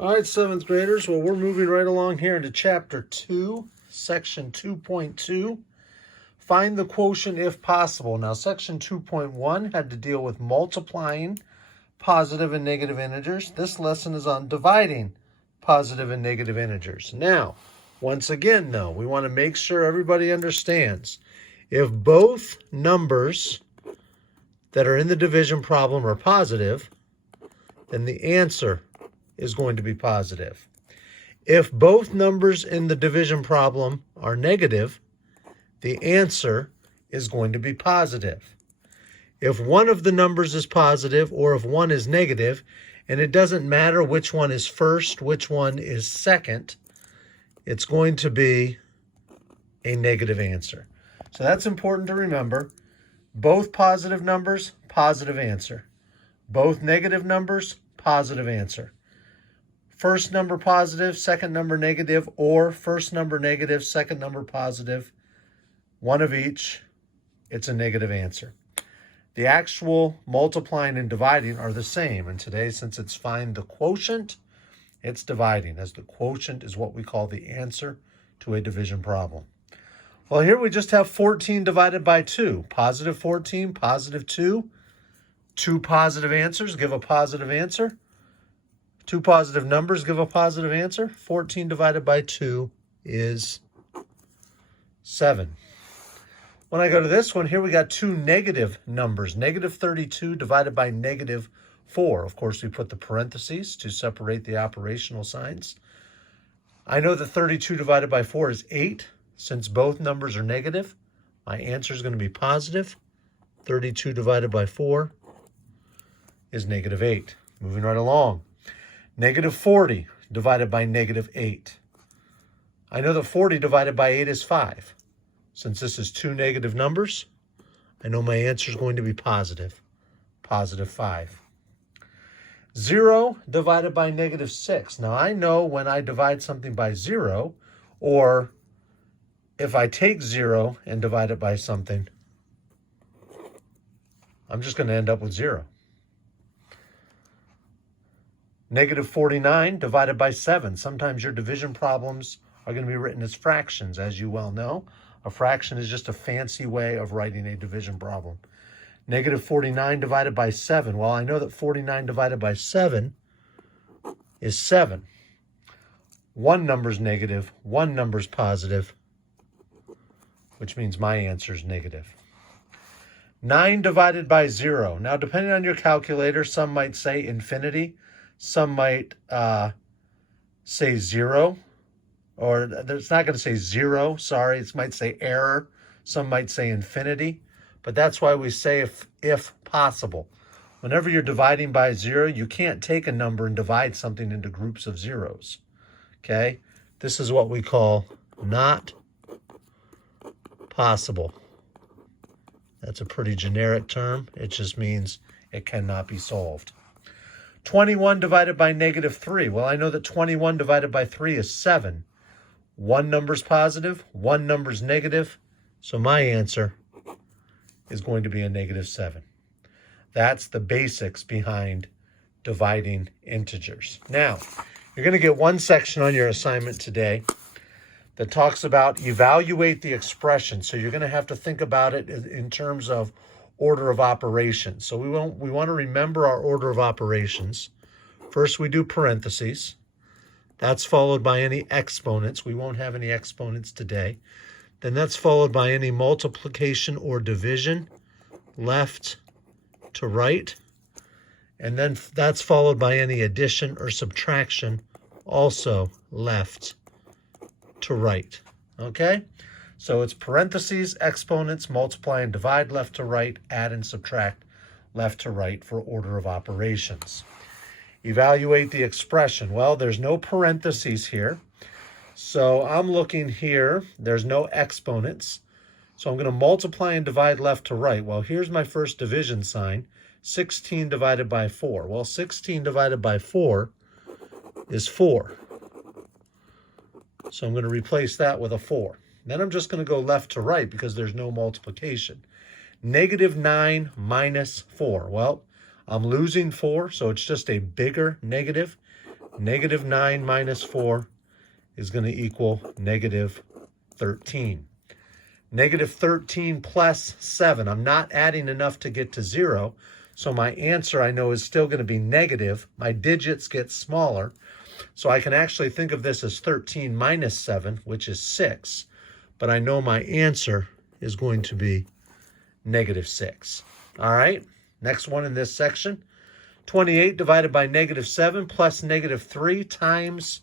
All right, 7th graders. Well, we're moving right along here into Chapter 2, Section 2.2. Find the quotient if possible. Now, Section 2.1 had to deal with multiplying positive and negative integers. This lesson is on dividing positive and negative integers. Now, once again, though, we want to make sure everybody understands. If both numbers that are in the division problem are positive, then the answer is going to be positive. If both numbers in the division problem are negative, the answer is going to be positive. If one of the numbers is positive or if one is negative, and it doesn't matter which one is first, which one is second, it's going to be a negative answer. So that's important to remember. Both positive numbers, positive answer. Both negative numbers, positive answer. First number positive, second number negative, or first number negative, second number positive. One of each, it's a negative answer. The actual multiplying and dividing are the same. And today, since it's find the quotient, it's dividing, as the quotient is what we call the answer to a division problem. Well, here we just have 14 divided by 2. Positive 14, positive 2. Two positive answers give a positive answer. Two positive numbers give a positive answer. 14 divided by 2 is 7. When I go to this one, here we got two negative numbers. Negative 32 divided by negative 4. Of course, we put the parentheses to separate the operational signs. I know that 32 divided by 4 is 8. Since both numbers are negative, my answer is going to be positive. 32 divided by 4 is negative 8. Moving right along. Negative 40 divided by negative 8. I know that 40 divided by 8 is 5. Since this is two negative numbers, I know my answer is going to be positive. Positive 5. 0 divided by negative 6. Now, I know when I divide something by 0, or if I take 0 and divide it by something, I'm just going to end up with 0. Negative 49 divided by 7. Sometimes your division problems are going to be written as fractions, as you well know. A fraction is just a fancy way of writing a division problem. Negative 49 divided by 7. Well, I know that 49 divided by 7 is 7. One number's negative, one number's positive, which means my answer is negative. 9 divided by 0. Now, depending on your calculator, some might say infinity. Some might say 0. Or it's not going to say 0, sorry. It might say error. Some might say infinity. But that's why we say if possible. Whenever you're dividing by 0, you can't take a number and divide something into groups of zeros. Okay? This is what we call not possible. That's a pretty generic term. It just means it cannot be solved. 21 divided by negative 3. Well, I know that 21 divided by 3 is 7. One number's positive, one number's negative. So my answer is going to be a negative 7. That's the basics behind dividing integers. Now, you're going to get one section on your assignment today that talks about evaluate the expression. So you're going to have to think about it in terms of order of operations. So we want to remember our order of operations. First, we do parentheses. That's followed by any exponents. We won't have any exponents today. Then that's followed by any multiplication or division, left to right. And then that's followed by any addition or subtraction, also left to right. Okay? So it's parentheses, exponents, multiply and divide left to right, add and subtract left to right for order of operations. Evaluate the expression. Well, there's no parentheses here. So I'm looking here. There's no exponents. So I'm going to multiply and divide left to right. Well, here's my first division sign. 16 divided by 4. Well, 16 divided by 4 is 4. So I'm going to replace that with a 4. Then I'm just going to go left to right because there's no multiplication. Negative 9 minus 4. Well, I'm losing 4, so it's just a bigger negative. Negative 9 minus 4 is going to equal negative 13. Negative 13 plus 7. I'm not adding enough to get to 0, so my answer I know is still going to be negative. My digits get smaller, so I can actually think of this as 13 minus 7, which is 6. But I know my answer is going to be negative 6. All right, next one in this section. 28 divided by negative 7 plus negative 3 times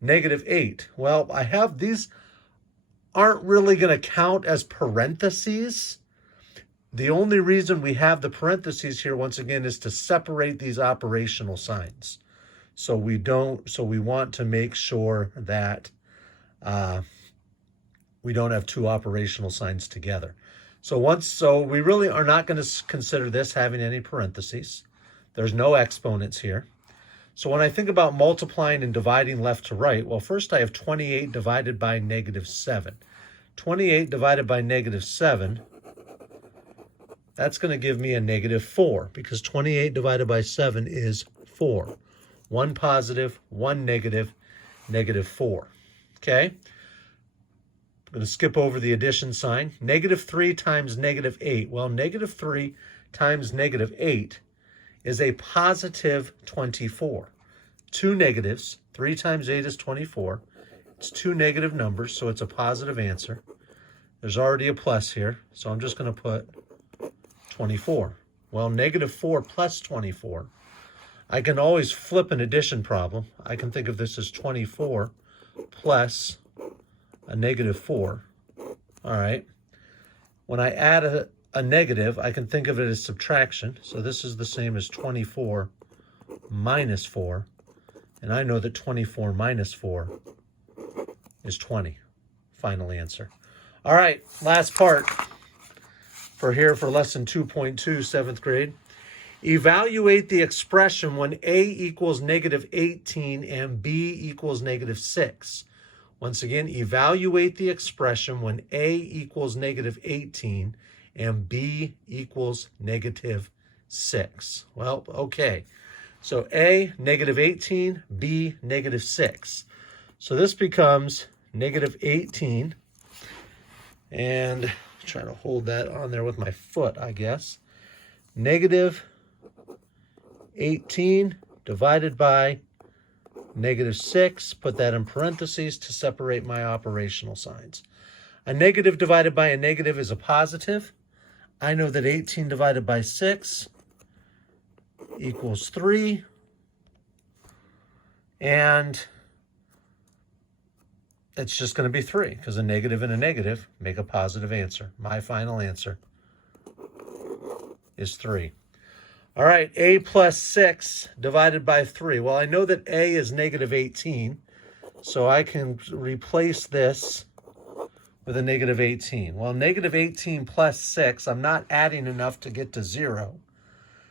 negative 8. Well, I have these aren't really going to count as parentheses. The only reason we have the parentheses here, once again, is to separate these operational signs. So we want to make sure that we don't have two operational signs together. So we really are not going to consider this having any parentheses. There's no exponents here. So when I think about multiplying and dividing left to right, well, first I have 28 divided by negative 7. 28 divided by negative 7, that's going to give me a negative 4, because 28 divided by 7 is 4. 1 positive, 1 negative, negative 4. Okay? I'm going to skip over the addition sign. Negative 3 times negative 8. Well, negative 3 times negative 8 is a positive 24. Two negatives. 3 times 8 is 24. It's two negative numbers, so it's a positive answer. There's already a plus here, so I'm just going to put 24. Well, negative 4 plus 24. I can always flip an addition problem. I can think of this as 24 plus a negative 4. All right. When I add a negative, I can think of it as subtraction. So this is the same as 24 minus 4. And I know that 24 minus 4 is 20. Final answer. All right, last part for lesson 2.2, 7th grade. Evaluate the expression when a equals negative 18 and b equals negative 6. Once again, evaluate the expression when a equals negative 18 and b equals negative 6. Well, okay. So a, negative 18, b, negative 6. So this becomes negative 18. And try to hold that on there with my foot, I guess. Negative 18 divided by negative 6. Put that in parentheses to separate my operational signs. A negative divided by a negative is a positive. I know that 18 divided by 6 equals 3. And it's just going to be 3, because a negative and a negative make a positive answer. My final answer is 3. All right, a plus 6 divided by 3. Well, I know that a is negative 18, so I can replace this with a negative 18. Well, negative 18 plus 6, I'm not adding enough to get to 0.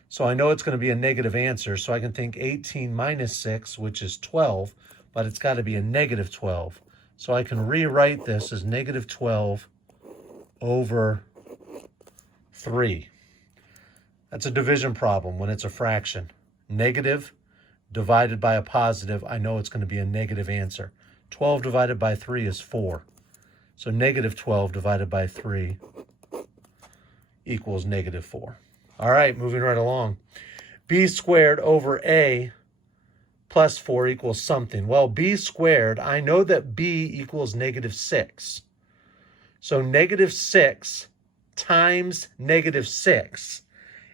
So I know it's going to be a negative answer, so I can think 18 minus 6, which is 12, but it's got to be a negative 12. So I can rewrite this as negative 12 over 3. That's a division problem when it's a fraction. Negative divided by a positive, I know it's going to be a negative answer. 12 divided by 3 is 4. So negative 12 divided by 3 equals negative 4. All right, moving right along. B squared over A plus 4 equals something. Well, B squared, I know that B equals negative 6. So negative 6 times negative 6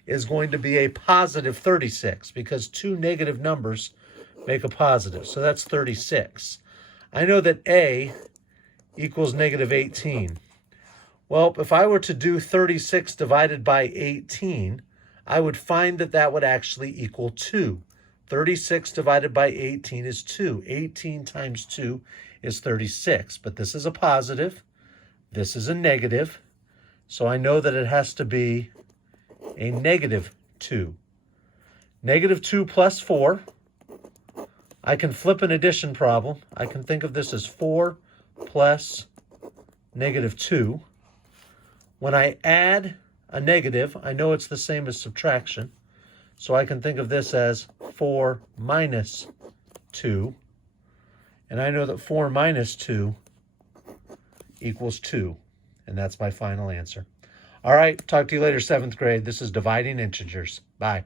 is going to be a positive 36, because two negative numbers make a positive. So that's 36. I know that A equals negative 18. Well, if I were to do 36 divided by 18, I would find that that would actually equal 2. 36 divided by 18 is 2. 18 times 2 is 36. But this is a positive. This is a negative. So I know that it has to be a negative 2. Negative 2 plus 4. I can flip an addition problem. I can think of this as 4 plus negative 2. When I add a negative, I know it's the same as subtraction. So I can think of this as 4 minus 2. And I know that 4 minus 2 equals 2. And that's my final answer. All right, talk to you later, 7th grade. This is Dividing Integers. Bye.